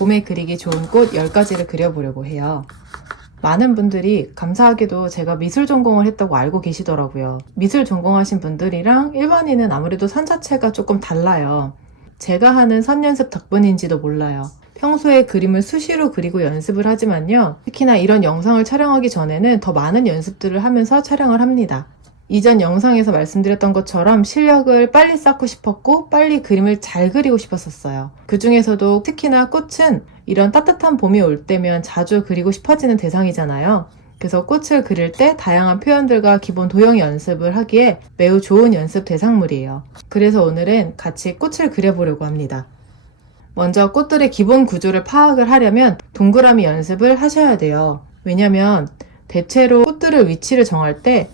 봄에 그리기 좋은 꽃 10가지를 그려보려고 해요. 많은 분들이 감사하게도 제가 미술 전공을 했다고 알고 계시더라고요. 미술 전공하신 분들이랑 일반인은 아무래도 선 자체가 조금 달라요. 제가 하는 선 연습 덕분인지도 몰라요. 평소에 그림을 수시로 그리고 연습을 하지만요. 특히나 이런 영상을 촬영하기 전에는 더 많은 연습들을 하면서 촬영을 합니다. 이전 영상에서 말씀드렸던 것처럼 실력을 빨리 쌓고 싶었고 빨리 그림을 잘 그리고 싶었었어요. 그 중에서도 특히나 꽃은 이런 따뜻한 봄이 올 때면 자주 그리고 싶어지는 대상이잖아요. 그래서 꽃을 그릴 때 다양한 표현들과 기본 도형 연습을 하기에 매우 좋은 연습 대상물이에요. 그래서 오늘은 같이 꽃을 그려보려고 합니다. 먼저 꽃들의 기본 구조를 파악을 하려면 동그라미 연습을 하셔야 돼요. 왜냐면 대체로 꽃들의 위치를 정할 때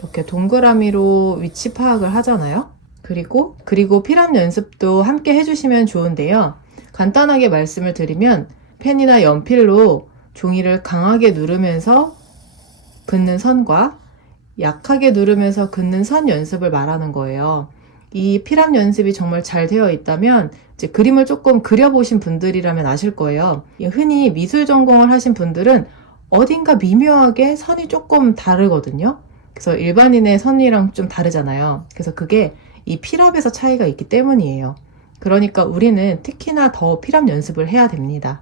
이렇게 동그라미로 위치 파악을 하잖아요. 그리고 그리고 피랍 연습도 함께 해주시면 좋은데요. 간단하게 말씀을 드리면 펜이나 연필로 종이를 강하게 누르면서 긋는 선과 약하게 누르면서 긋는 선 연습을 말하는 거예요. 이 피랍 연습이 정말 잘 되어 있다면 이제 그림을 조금 그려보신 분들이라면 아실 거예요. 이 흔히 미술 전공을 하신 분들은 어딘가 미묘하게 선이 조금 다르거든요. 그래서 일반인의 선이랑 좀 다르잖아요. 그래서 그게 이 피랍에서 차이가 있기 때문이에요. 그러니까 우리는 특히나 더 피랍 연습을 해야 됩니다.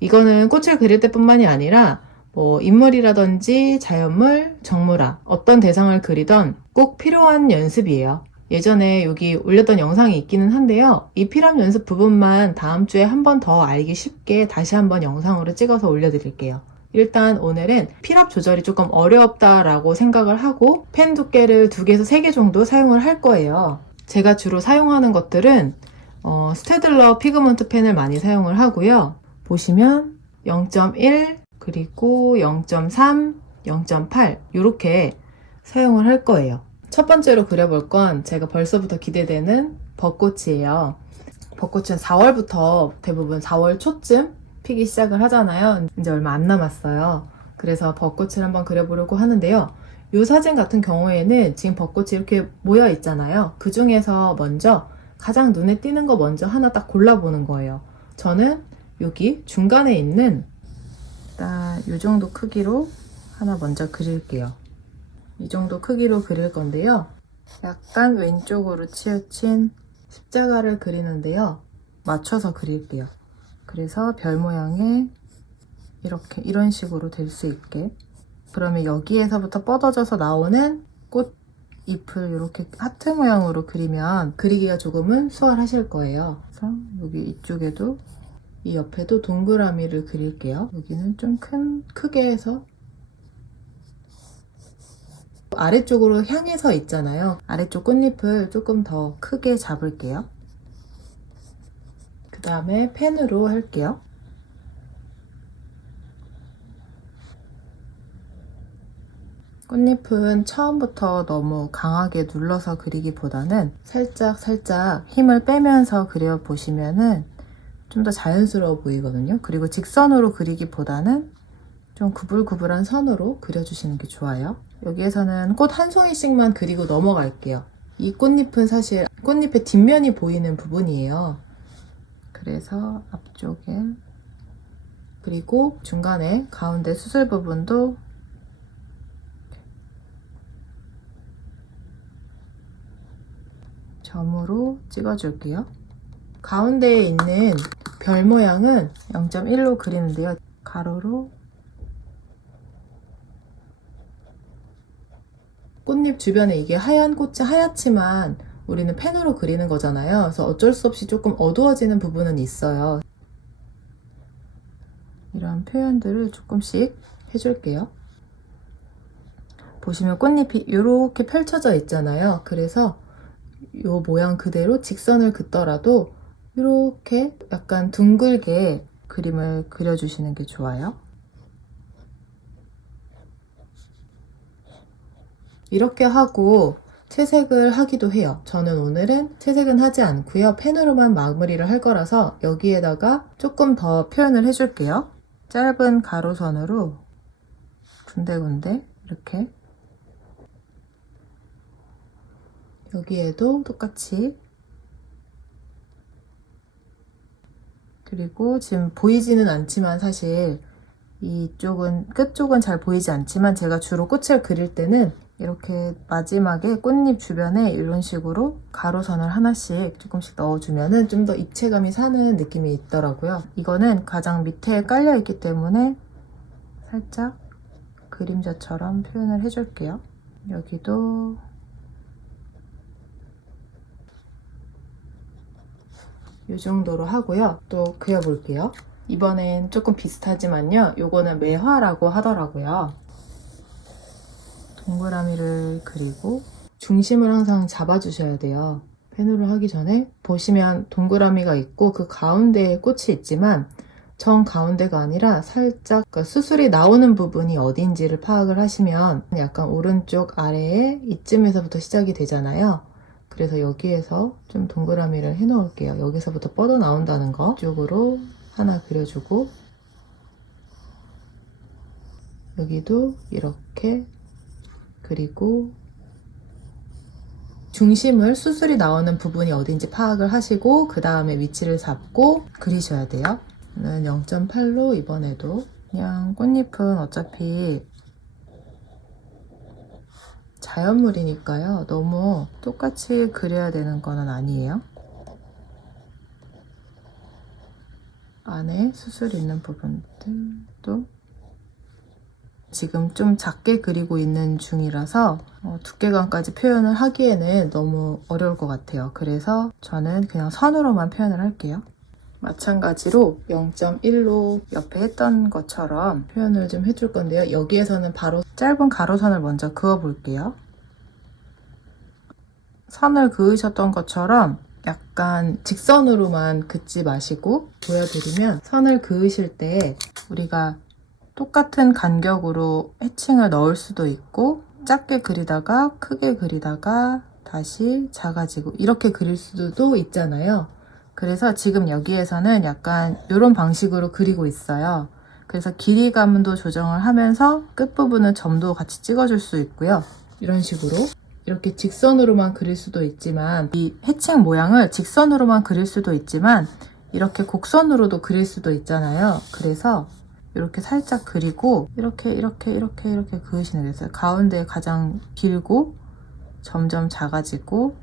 이거는 꽃을 그릴 때뿐만이 아니라 뭐 인물이라든지 자연물, 정물화 어떤 대상을 그리던 꼭 필요한 연습이에요. 예전에 여기 올렸던 영상이 있기는 한데요. 이 피랍 연습 부분만 다음 주에 한 번 더 알기 쉽게 다시 한번 영상으로 찍어서 올려드릴게요. 일단 오늘은 피랍 조절이 조금 어렵다라고 생각을 하고 펜 두께를 두 개에서 세개 정도 사용을 할 거예요. 제가 주로 사용하는 것들은 어, 스테들러 피그먼트 펜을 많이 사용을 하고요. 보시면 0.1 그리고 0.3, 0.8 이렇게 사용을 할 거예요. 첫 번째로 그려볼 건 제가 벌써부터 기대되는 벚꽃이에요. 벚꽃은 4월부터 대부분 4월 초쯤 피기 시작을 하잖아요. 이제 얼마 안 남았어요. 그래서 벚꽃을 한번 그려보려고 하는데요. 이 사진 같은 경우에는 지금 벚꽃이 이렇게 모여 있잖아요. 그 중에서 먼저 가장 눈에 띄는 거 먼저 하나 딱 골라보는 거예요. 저는 여기 중간에 있는 딱이 정도 크기로 하나 먼저 그릴게요. 이 정도 크기로 그릴 건데요. 약간 왼쪽으로 치우친 십자가를 그리는데요. 맞춰서 그릴게요. 그래서 별 모양의 이렇게 이런 식으로 될 수 있게 그러면 여기에서부터 뻗어져서 나오는 꽃 잎을 이렇게 하트 모양으로 그리면 그리기가 조금은 수월하실 거예요. 그래서 여기 이쪽에도 이 옆에도 동그라미를 그릴게요. 여기는 좀 큰 크게 해서 아래쪽으로 향해서 있잖아요. 아래쪽 꽃잎을 조금 더 크게 잡을게요. 그 다음에 펜으로 할게요. 꽃잎은 처음부터 너무 강하게 눌러서 그리기보다는 살짝 살짝 힘을 빼면서 그려보시면은 좀 더 자연스러워 보이거든요. 그리고 직선으로 그리기보다는 좀 구불구불한 선으로 그려주시는 게 좋아요. 여기에서는 꽃 한 송이씩만 그리고 넘어갈게요. 이 꽃잎은 사실 꽃잎의 뒷면이 보이는 부분이에요. 그래서 앞쪽에 그리고 중간에 가운데 수술 부분도 점으로 찍어줄게요. 가운데에 있는 별 모양은 0.1로 그리는데요. 가로로 꽃잎 주변에 이게 하얀 꽃이 하얗지만 우리는 펜으로 그리는 거잖아요. 그래서 어쩔 수 없이 조금 어두워지는 부분은 있어요. 이런 표현들을 조금씩 해줄게요. 보시면 꽃잎이 이렇게 펼쳐져 있잖아요. 그래서 이 모양 그대로 직선을 긋더라도 이렇게 약간 둥글게 그림을 그려주시는 게 좋아요. 이렇게 하고 채색을 하기도 해요. 저는 오늘은 채색은 하지 않고요. 펜으로만 마무리를 할 거라서 여기에다가 조금 더 표현을 해줄게요. 짧은 가로선으로 군데군데 이렇게 여기에도 똑같이 그리고 지금 보이지는 않지만 사실 이쪽은 끝쪽은 잘 보이지 않지만 제가 주로 꽃을 그릴 때는 이렇게 마지막에 꽃잎 주변에 이런 식으로 가로선을 하나씩 조금씩 넣어주면은 좀 더 입체감이 사는 느낌이 있더라고요. 이거는 가장 밑에 깔려 있기 때문에 살짝 그림자처럼 표현을 해줄게요. 여기도 이 정도로 하고요. 또 그려볼게요. 이번엔 조금 비슷하지만요. 요거는 매화라고 하더라고요. 동그라미를 그리고 중심을 항상 잡아주셔야 돼요. 펜으로 하기 전에 보시면 동그라미가 있고 그 가운데에 꽃이 있지만 정 가운데가 아니라 살짝 그 수술이 나오는 부분이 어딘지를 파악을 하시면 약간 오른쪽 아래에 이쯤에서부터 시작이 되잖아요. 그래서 여기에서 좀 동그라미를 해 놓을게요. 여기서부터 뻗어 나온다는 거 쪽으로 하나 그려주고 여기도 이렇게 그리고 중심을 수술이 나오는 부분이 어딘지 파악을 하시고 그 다음에 위치를 잡고 그리셔야 돼요. 저는 0.8로 이번에도 그냥 꽃잎은 어차피 자연물이니까요. 너무 똑같이 그려야 되는 거는 아니에요. 안에 수술 있는 부분들도 지금 좀 작게 그리고 있는 중이라서 어, 두께감까지 표현을 하기에는 너무 어려울 것 같아요. 그래서 저는 그냥 선으로만 표현을 할게요. 마찬가지로 0.1로 옆에 했던 것처럼 표현을 좀 해줄 건데요. 여기에서는 바로 짧은 가로선을 먼저 그어 볼게요. 선을 그으셨던 것처럼 약간 직선으로만 긋지 마시고 보여드리면 선을 그으실 때 우리가 똑같은 간격으로 해칭을 넣을 수도 있고 작게 그리다가 크게 그리다가 다시 작아지고 이렇게 그릴 수도 있잖아요. 그래서 지금 여기에서는 약간 이런 방식으로 그리고 있어요. 그래서 길이감도 조정을 하면서 끝부분은 점도 같이 찍어줄 수 있고요. 이런 식으로 이렇게 직선으로만 그릴 수도 있지만 이 해칭 모양을 직선으로만 그릴 수도 있지만 이렇게 곡선으로도 그릴 수도 있잖아요. 그래서 이렇게 살짝 그리고 이렇게 이렇게 이렇게 이렇게 그으시는 게 있어요. 가운데 가장 길고 점점 작아지고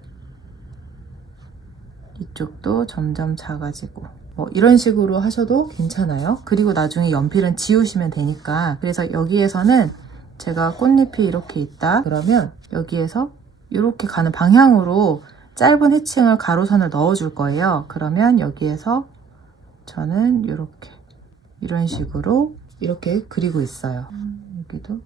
이쪽도 점점 작아지고 뭐 이런 식으로 하셔도 괜찮아요. 그리고 나중에 연필은 지우시면 되니까 그래서 여기에서는 제가 꽃잎이 이렇게 있다 그러면 여기에서 이렇게 가는 방향으로 짧은 해칭을 가로선을 넣어줄 거예요. 그러면 여기에서 저는 이렇게 이런 식으로 이렇게 그리고 있어요. 여기도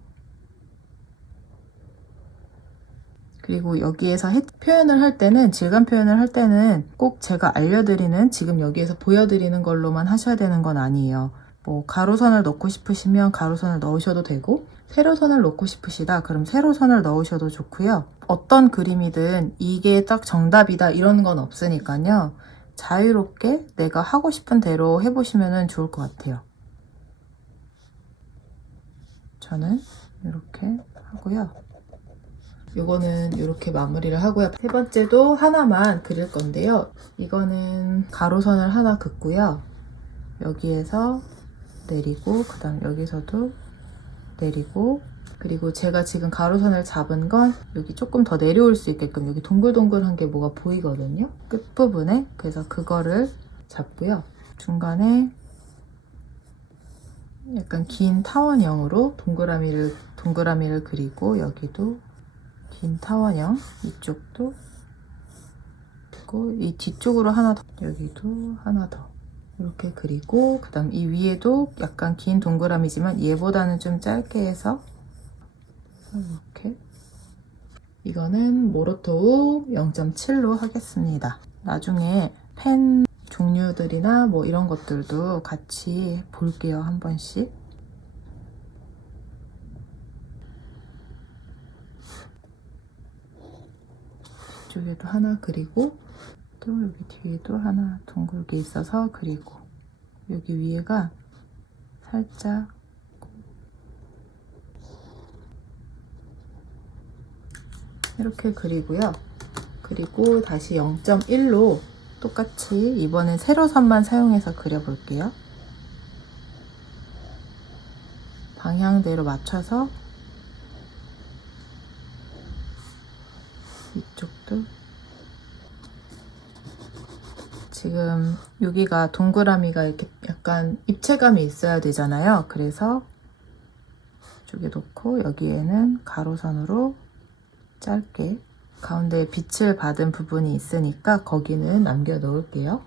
그리고 여기에서 해- 표현을 할 때는 질감 표현을 할 때는 꼭 제가 알려드리는 지금 여기에서 보여드리는 걸로만 하셔야 되는 건 아니에요. 뭐 가로선을 넣고 싶으시면 가로선을 넣으셔도 되고 세로선을 넣고 싶으시다 그럼 세로선을 넣으셔도 좋고요. 어떤 그림이든 이게 딱 정답이다 이런 건 없으니까요. 자유롭게 내가 하고 싶은 대로 해보시면 좋을 것 같아요. 저는 이렇게 하고요. 이거는 이렇게 마무리를 하고요. 세 번째도 하나만 그릴 건데요. 이거는 가로선을 하나 긋고요. 여기에서 내리고 그 다음 여기서도 내리고 그리고 제가 지금 가로선을 잡은 건 여기 조금 더 내려올 수 있게끔 여기 동글동글한 게 뭐가 보이거든요. 끝부분에 그래서 그거를 잡고요. 중간에 약간 긴 타원형으로 동그라미를 동그라미를 그리고 여기도 긴 타원형 이쪽도 그리고 이 뒤쪽으로 하나 더 여기도 하나 더 이렇게 그리고 그 다음 이 위에도 약간 긴 동그라미지만 얘보다는 좀 짧게 해서 이렇게. 이거는 모로토우 0.7로 하겠습니다. 나중에 펜 종류들이나 뭐 이런 것들도 같이 볼게요 한 번씩 이쪽에도 하나 그리고 또 여기 뒤에도 하나 둥글게 있어서 그리고 여기 위에가 살짝 이렇게 그리고요. 그리고 다시 0.1로 똑같이 이번엔 세로선만 사용해서 그려볼게요. 방향대로 맞춰서 이쪽도 지금 여기가 동그라미가 이렇게 약간 입체감이 있어야 되잖아요. 그래서 이쪽에 놓고 여기에는 가로선으로 짧게 가운데에 빛을 받은 부분이 있으니까 거기는 남겨 놓을게요.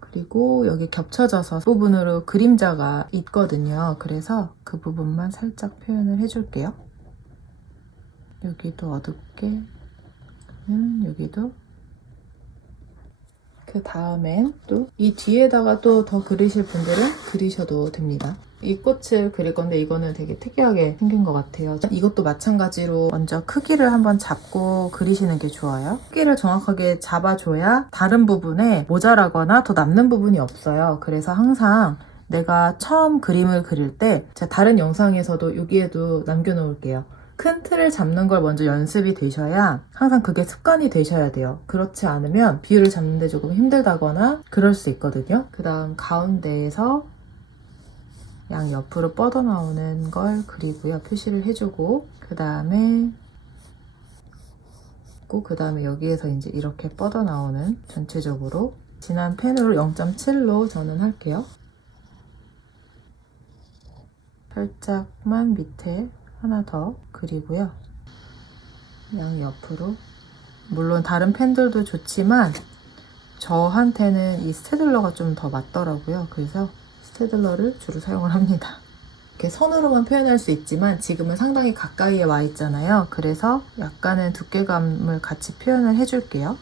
그리고 여기 겹쳐져서 부분으로 그림자가 있거든요. 그래서 그 부분만 살짝 표현을 해줄게요. 여기도 어둡게, 음, 여기도. 그 다음엔 또 이 뒤에다가 또 더 그리실 분들은 그리셔도 됩니다. 이 꽃을 그릴 건데 이거는 되게 특이하게 생긴 것 같아요. 이것도 마찬가지로 먼저 크기를 한번 잡고 그리시는 게 좋아요. 크기를 정확하게 잡아줘야 다른 부분에 모자라거나 더 남는 부분이 없어요. 그래서 항상 내가 처음 그림을 그릴 때 제가 다른 영상에서도 여기에도 남겨놓을게요. 큰 틀을 잡는 걸 먼저 연습이 되셔야 항상 그게 습관이 되셔야 돼요. 그렇지 않으면 비율을 잡는데 조금 힘들다거나 그럴 수 있거든요. 그 다음 가운데에서 양 옆으로 뻗어 나오는 걸 그리고요. 표시를 해주고 그 다음에 그 다음에 여기에서 이제 이렇게 뻗어 나오는 전체적으로 진한 펜으로 0.7로 저는 할게요. 살짝만 밑에 하나 더 그리고요. 양 옆으로 물론 다른 펜들도 좋지만 저한테는 이 스테들러가 좀 더 맞더라고요. 그래서 스테들러를 주로 사용을 합니다. 이렇게 선으로만 표현할 수 있지만 지금은 상당히 가까이에 와 있잖아요. 그래서 약간의 두께감을 같이 표현을 해줄게요.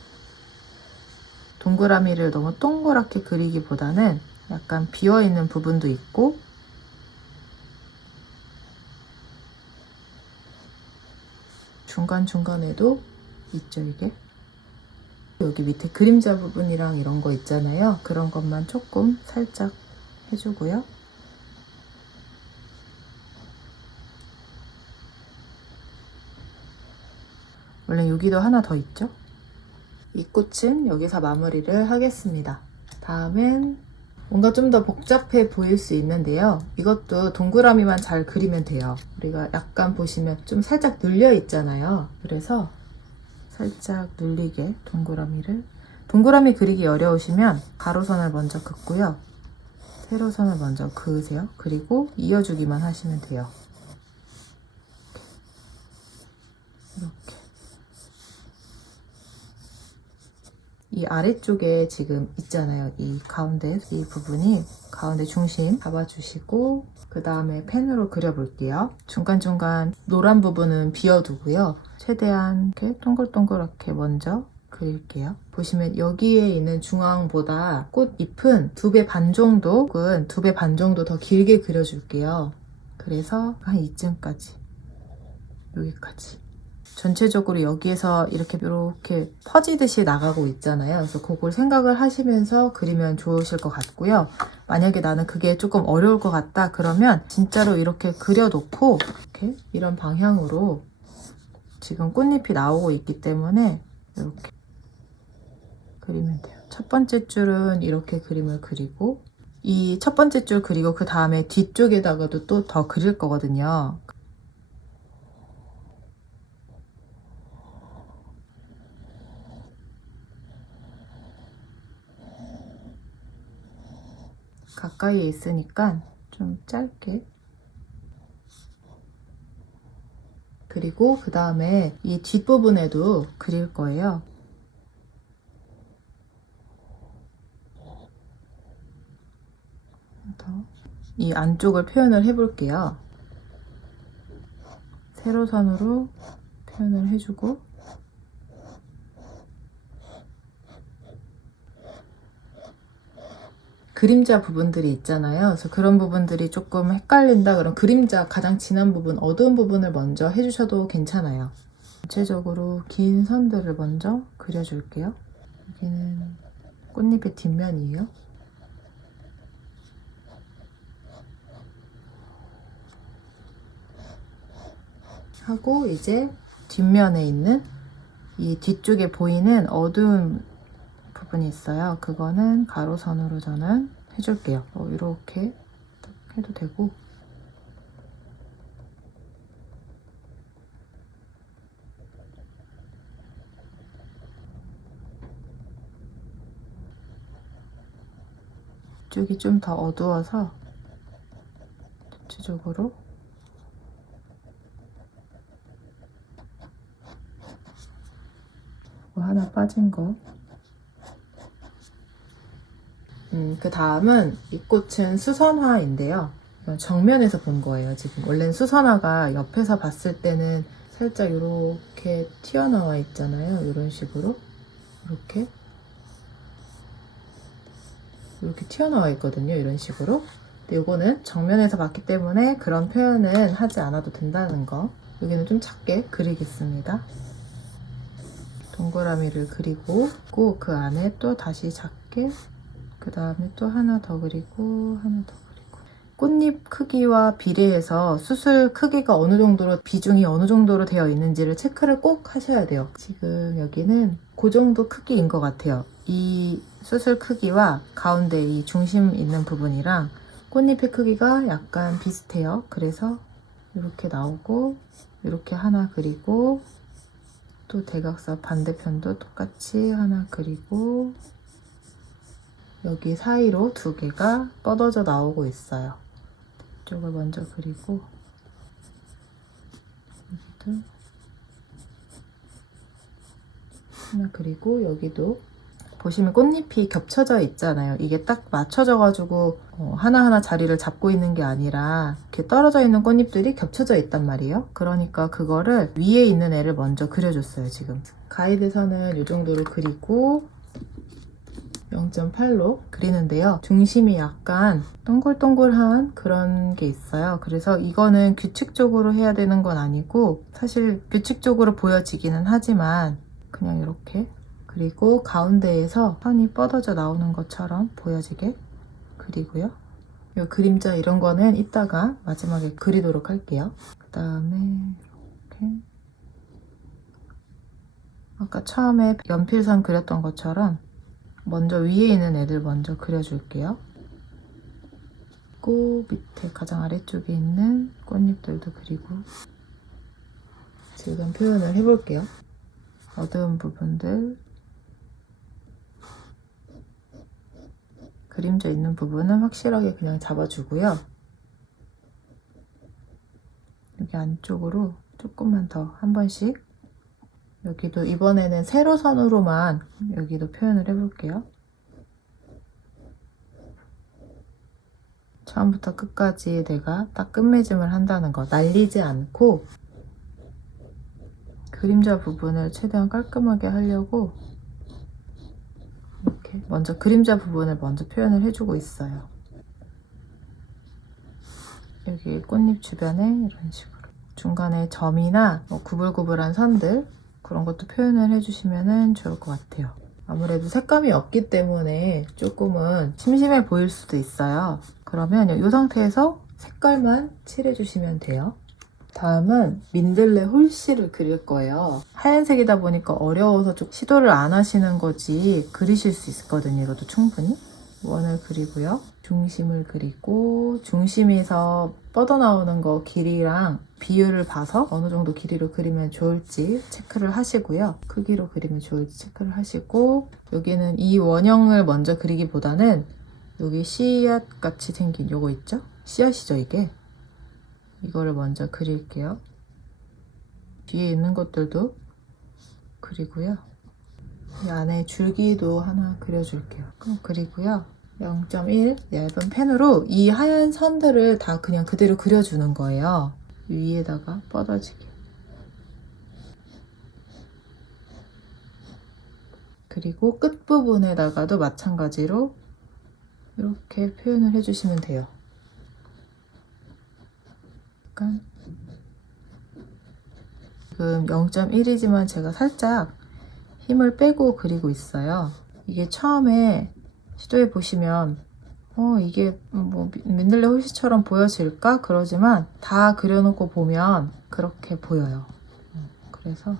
동그라미를 너무 동그랗게 그리기보다는 약간 비어있는 부분도 있고 중간중간에도 있죠, 이게. 여기 밑에 그림자 부분이랑 이런 거 있잖아요. 그런 것만 조금 살짝 해주고요. 원래 여기도 하나 더 있죠? 이 꽃은 여기서 마무리를 하겠습니다. 다음엔 뭔가 좀 더 복잡해 보일 수 있는데요. 이것도 동그라미만 잘 그리면 돼요. 우리가 약간 보시면 좀 살짝 눌려 있잖아요. 그래서 살짝 눌리게 동그라미를 동그라미 그리기 어려우시면 가로선을 먼저 긋고요. 세로선을 먼저 그으세요. 그리고 이어주기만 하시면 돼요. 이렇게. 이 아래쪽에 지금 있잖아요. 이 가운데 이 부분이 가운데 중심 잡아주시고 그 다음에 펜으로 그려볼게요. 중간중간 노란 부분은 비워두고요. 최대한 이렇게 동글동글하게 먼저 그릴게요. 보시면 여기에 있는 중앙보다 꽃잎은 두 배 반 정도 혹은 두 배 반 정도 더 길게 그려줄게요. 그래서 한 이쯤까지 여기까지 전체적으로 여기에서 이렇게 이렇게 퍼지듯이 나가고 있잖아요. 그래서 그걸 생각을 하시면서 그리면 좋으실 것 같고요. 만약에 나는 그게 조금 어려울 것 같다 그러면 진짜로 이렇게 그려놓고 이렇게 이런 방향으로 지금 꽃잎이 나오고 있기 때문에 이렇게 그리면 돼요. 첫 번째 줄은 이렇게 그림을 그리고 이 첫 번째 줄 그리고 그 다음에 뒤쪽에다가도 또 더 그릴 거거든요. 가까이에 있으니까 좀 짧게 그리고 그 다음에 이 뒷부분에도 그릴 거예요. 더. 이 안쪽을 표현을 해볼게요. 세로선으로 표현을 해주고 그림자 부분들이 있잖아요. 그래서 그런 부분들이 조금 헷갈린다. 그럼 그림자 가장 진한 부분, 어두운 부분을 먼저 해주셔도 괜찮아요. 전체적으로 긴 선들을 먼저 그려줄게요. 여기는 꽃잎의 뒷면이에요. 하고 이제 뒷면에 있는 이 뒤쪽에 보이는 어두운 부분이 있어요. 그거는 가로선으로 저는 해줄게요. 어, 이렇게 딱 해도 되고 이쪽이 좀 더 어두워서 전체적으로 뭐 하나 빠진 거. 음, 그 다음은 이 꽃은 수선화인데요. 정면에서 본 거예요, 지금. 원래는 수선화가 옆에서 봤을 때는 살짝 이렇게 튀어나와 있잖아요. 이런 식으로. 이렇게. 이렇게 튀어나와 있거든요. 이런 식으로. 근데 이거는 정면에서 봤기 때문에 그런 표현은 하지 않아도 된다는 거. 여기는 좀 작게 그리겠습니다. 동그라미를 그리고 고그 안에 또 다시 작게 그 다음에 또 하나 더 그리고 하나 더 그리고. 꽃잎 크기와 비례해서 수술 크기가 어느 정도로 비중이 어느 정도로 되어 있는지를 체크를 꼭 하셔야 돼요. 지금 여기는 그 정도 크기인 것 같아요. 이 수술 크기와 가운데 이 중심 있는 부분이랑 꽃잎의 크기가 약간 비슷해요. 그래서 이렇게 나오고 이렇게 하나 그리고 또 대각선 반대편도 똑같이 하나 그리고 여기 사이로 두 개가 뻗어져 나오고 있어요. 이쪽을 먼저 그리고 여기도 하나 그리고 여기도 보시면 꽃잎이 겹쳐져 있잖아요. 이게 딱 맞춰져 가지고 어, 하나하나 자리를 잡고 있는 게 아니라 이렇게 떨어져 있는 꽃잎들이 겹쳐져 있단 말이에요. 그러니까 그거를 위에 있는 애를 먼저 그려줬어요, 지금. 가이드선은 이 정도로 그리고 0.8로 그리는데요. 중심이 약간 동글동글한 그런 게 있어요. 그래서 이거는 규칙적으로 해야 되는 건 아니고 사실 규칙적으로 보여지기는 하지만 그냥 이렇게 그리고 가운데에서 선이 뻗어져 나오는 것처럼 보여지게 그리고요. 이 그림자 이런 거는 이따가 마지막에 그리도록 할게요. 그 다음에 이렇게 아까 처음에 연필선 그렸던 것처럼 먼저 위에 있는 애들 먼저 그려줄게요. 그리고 밑에 가장 아래쪽에 있는 꽃잎들도 그리고 지금 표현을 해볼게요. 어두운 부분들 그림자 있는 부분은 확실하게 그냥 잡아주고요. 여기 안쪽으로 조금만 더 한 번씩 여기도 이번에는 세로선으로만 여기도 표현을 해볼게요. 처음부터 끝까지 내가 딱 끝맺음을 한다는 거 날리지 않고 그림자 부분을 최대한 깔끔하게 하려고 이렇게 먼저 그림자 부분을 먼저 표현을 해주고 있어요. 여기 꽃잎 주변에 이런 식으로 중간에 점이나 뭐 구불구불한 선들 그런 것도 표현을 해주시면 좋을 것 같아요. 아무래도 색감이 없기 때문에 조금은 심심해 보일 수도 있어요. 그러면 이 상태에서 색깔만 칠해주시면 돼요. 다음은 민들레 홀씨를 그릴 거예요. 하얀색이다 보니까 어려워서 좀 시도를 안 하시는 거지 그리실 수 있거든요. 이것도 충분히. 원을 그리고요. 중심을 그리고 중심에서 뻗어나오는 거 길이랑 비율을 봐서 어느 정도 길이로 그리면 좋을지 체크를 하시고요. 크기로 그리면 좋을지 체크를 하시고 여기는 이 원형을 먼저 그리기보다는 여기 씨앗 같이 생긴 요거 있죠? 씨앗이죠 이게. 이거를 먼저 그릴게요. 뒤에 있는 것들도 그리고요. 이 안에 줄기도 하나 그려줄게요. 그럼 그리고요. 0.1 얇은 펜으로 이 하얀 선들을 다 그냥 그대로 그려주는 거예요. 위에다가 뻗어지게. 그리고 끝부분에다가도 마찬가지로 이렇게 표현을 해주시면 돼요. 약간 지금 0.1이지만 제가 살짝 힘을 빼고 그리고 있어요. 이게 처음에 시도해 보시면 어 이게 뭐 민들레 홀씨처럼 보여질까 그러지만 다 그려놓고 보면 그렇게 보여요. 음, 그래서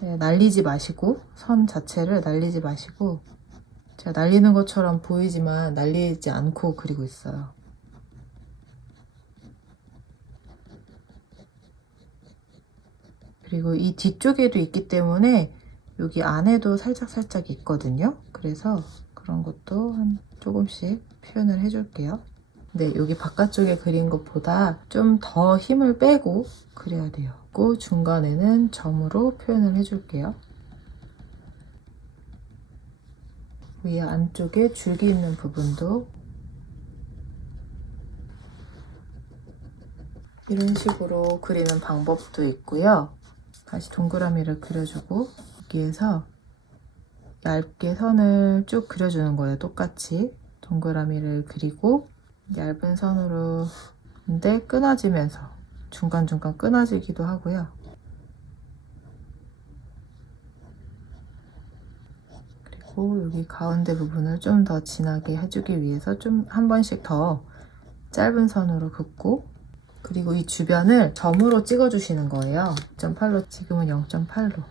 네, 날리지 마시고 선 자체를 날리지 마시고 제가 날리는 것처럼 보이지만 날리지 않고 그리고 있어요. 그리고 이 뒤쪽에도 있기 때문에 여기 안에도 살짝살짝 있거든요. 그래서 그런 것도 한 조금씩 표현을 해줄게요. 네, 여기 바깥쪽에 그린 것보다 좀 더 힘을 빼고 그려야 돼요. 그리고 중간에는 점으로 표현을 해줄게요. 위에 안쪽에 줄기 있는 부분도 이런 식으로 그리는 방법도 있고요. 다시 동그라미를 그려주고 여기에서 얇게 선을 쭉 그려주는 거예요. 똑같이 동그라미를 그리고 얇은 선으로 근데 끊어지면서 중간중간 끊어지기도 하고요. 그리고 여기 가운데 부분을 좀 더 진하게 해주기 위해서 좀 한 번씩 더 짧은 선으로 긋고 그리고 이 주변을 점으로 찍어주시는 거예요. 0.8로 지금은 0.8로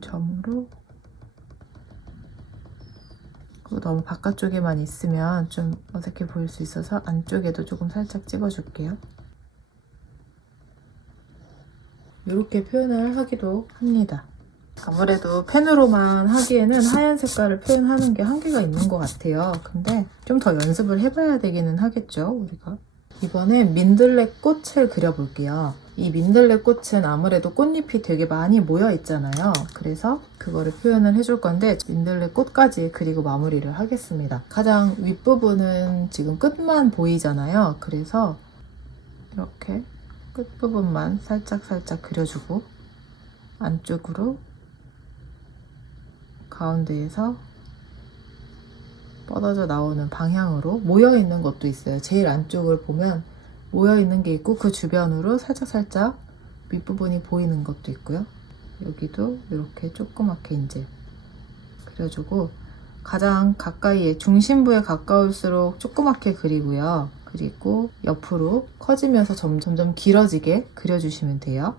점으로 그리고 너무 바깥쪽에만 있으면 좀 어색해 보일 수 있어서 안쪽에도 조금 살짝 찍어줄게요. 이렇게 표현을 하기도 합니다. 아무래도 펜으로만 하기에는 하얀 색깔을 표현하는 게 한계가 있는 것 같아요. 근데 좀 더 연습을 해봐야 되기는 하겠죠, 우리가. 이번엔 민들레 꽃을 그려볼게요. 이 민들레 꽃은 아무래도 꽃잎이 되게 많이 모여 있잖아요. 그래서 그거를 표현을 해줄 건데 민들레 꽃까지 그리고 마무리를 하겠습니다. 가장 윗부분은 지금 끝만 보이잖아요. 그래서 이렇게 끝부분만 살짝살짝 그려주고 안쪽으로 가운데에서 뻗어져 나오는 방향으로 모여 있는 것도 있어요. 제일 안쪽을 보면 모여 있는 게 있고 그 주변으로 살짝살짝 윗부분이 보이는 것도 있고요. 여기도 이렇게 조그맣게 이제 그려주고 가장 가까이에 중심부에 가까울수록 조그맣게 그리고요. 그리고 옆으로 커지면서 점점 점 길어지게 그려주시면 돼요.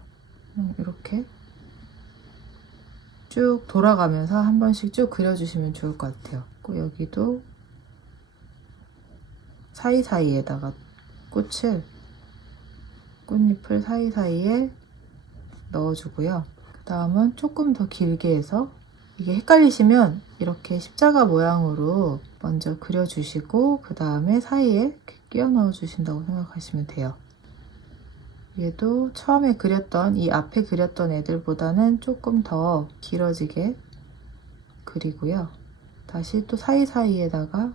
음, 이렇게 쭉 돌아가면서 한 번씩 쭉 그려주시면 좋을 것 같아요. 그리고 여기도 사이사이에다가 꽃을 꽃잎을 사이사이에 넣어주고요. 그 다음은 조금 더 길게 해서 이게 헷갈리시면 이렇게 십자가 모양으로 먼저 그려주시고 그 다음에 사이에 끼워 넣어 주신다고 생각하시면 돼요. 얘도 처음에 그렸던 이 앞에 그렸던 애들보다는 조금 더 길어지게 그리고요. 다시 또 사이사이에다가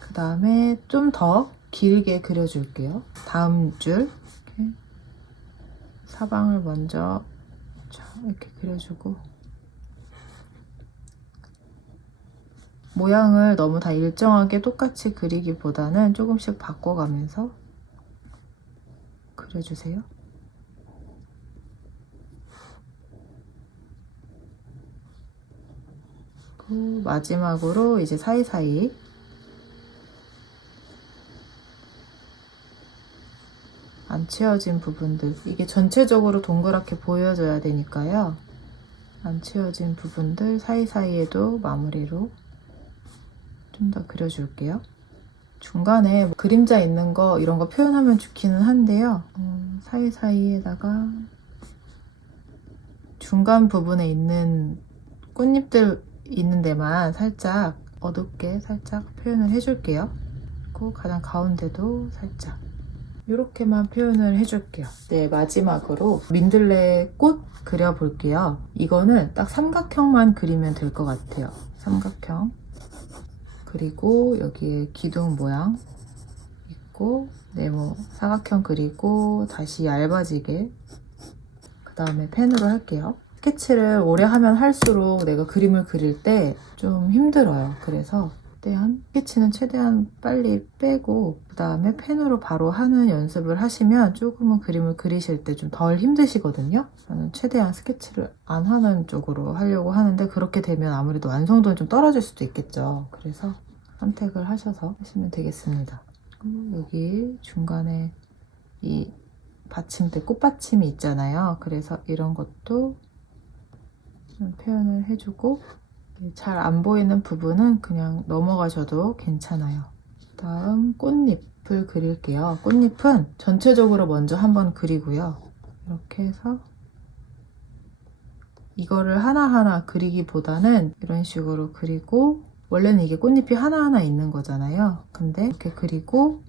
그 다음에 좀 더 길게 그려줄게요. 다음 줄 사방을 먼저 자, 이렇게 그려주고 모양을 너무 다 일정하게 똑같이 그리기보다는 조금씩 바꿔가면서 그려주세요. 그리고 마지막으로 이제 사이사이 안 채워진 부분들 이게 전체적으로 동그랗게 보여져야 되니까요. 안 채워진 부분들 사이사이에도 마무리로 좀 더 그려줄게요. 중간에 뭐 그림자 있는 거 이런 거 표현하면 좋기는 한데요. 음, 사이사이에다가 중간 부분에 있는 꽃잎들 있는 데만 살짝 어둡게 살짝 표현을 해줄게요. 그리고 가장 가운데도 살짝 이렇게만 표현을 해줄게요. 네, 마지막으로 민들레 꽃 그려볼게요. 이거는 딱 삼각형만 그리면 될 것 같아요. 삼각형. 그리고 여기에 기둥 모양 있고 네모 사각형 그리고 다시 얇아지게 그 다음에 펜으로 할게요. 스케치를 오래 하면 할수록 내가 그림을 그릴 때 좀 힘들어요. 그래서 최대한 스케치는 최대한 빨리 빼고 그 다음에 펜으로 바로 하는 연습을 하시면 조금은 그림을 그리실 때 좀 덜 힘드시거든요. 저는 최대한 스케치를 안 하는 쪽으로 하려고 하는데 그렇게 되면 아무래도 완성도는 좀 떨어질 수도 있겠죠. 그래서 선택을 하셔서 하시면 되겠습니다. 여기 중간에 이 받침대, 꽃받침이 있잖아요. 그래서 이런 것도 좀 표현을 해주고 잘 안 보이는 부분은 그냥 넘어가셔도 괜찮아요. 다음 꽃잎을 그릴게요. 꽃잎은 전체적으로 먼저 한번 그리고요. 이렇게 해서 이거를 하나하나 그리기보다는 이런 식으로 그리고 원래는 이게 꽃잎이 하나하나 있는 거잖아요. 근데 이렇게 그리고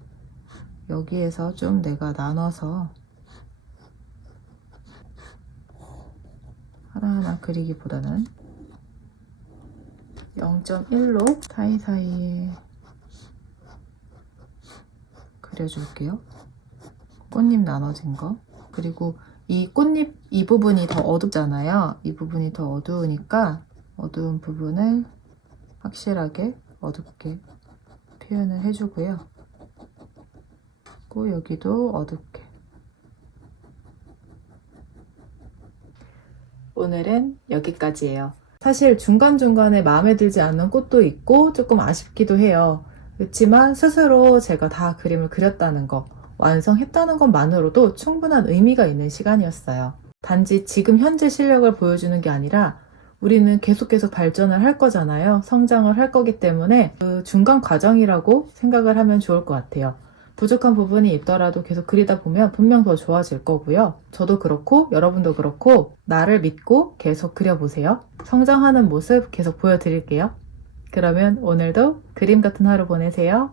여기에서 좀 내가 나눠서 하나하나 그리기보다는 0.1로 사이사이에 그려줄게요. 꽃잎 나눠진 거. 그리고 이 꽃잎 이 부분이 더 어둡잖아요. 이 부분이 더 어두우니까 어두운 부분을 확실하게 어둡게 표현을 해주고요. 그리고 여기도 어둡게. 오늘은 여기까지예요. 사실 중간중간에 마음에 들지 않는 꽃도 있고 조금 아쉽기도 해요. 그렇지만 스스로 제가 다 그림을 그렸다는 거, 완성했다는 것만으로도 충분한 의미가 있는 시간이었어요. 단지 지금 현재 실력을 보여주는 게 아니라 우리는 계속해서 발전을 할 거잖아요. 성장을 할 거기 때문에 그 중간 과정이라고 생각을 하면 좋을 것 같아요. 부족한 부분이 있더라도 계속 그리다 보면 분명 더 좋아질 거고요. 저도 그렇고 여러분도 그렇고 나를 믿고 계속 그려보세요. 성장하는 모습 계속 보여드릴게요. 그러면 오늘도 그림 같은 하루 보내세요.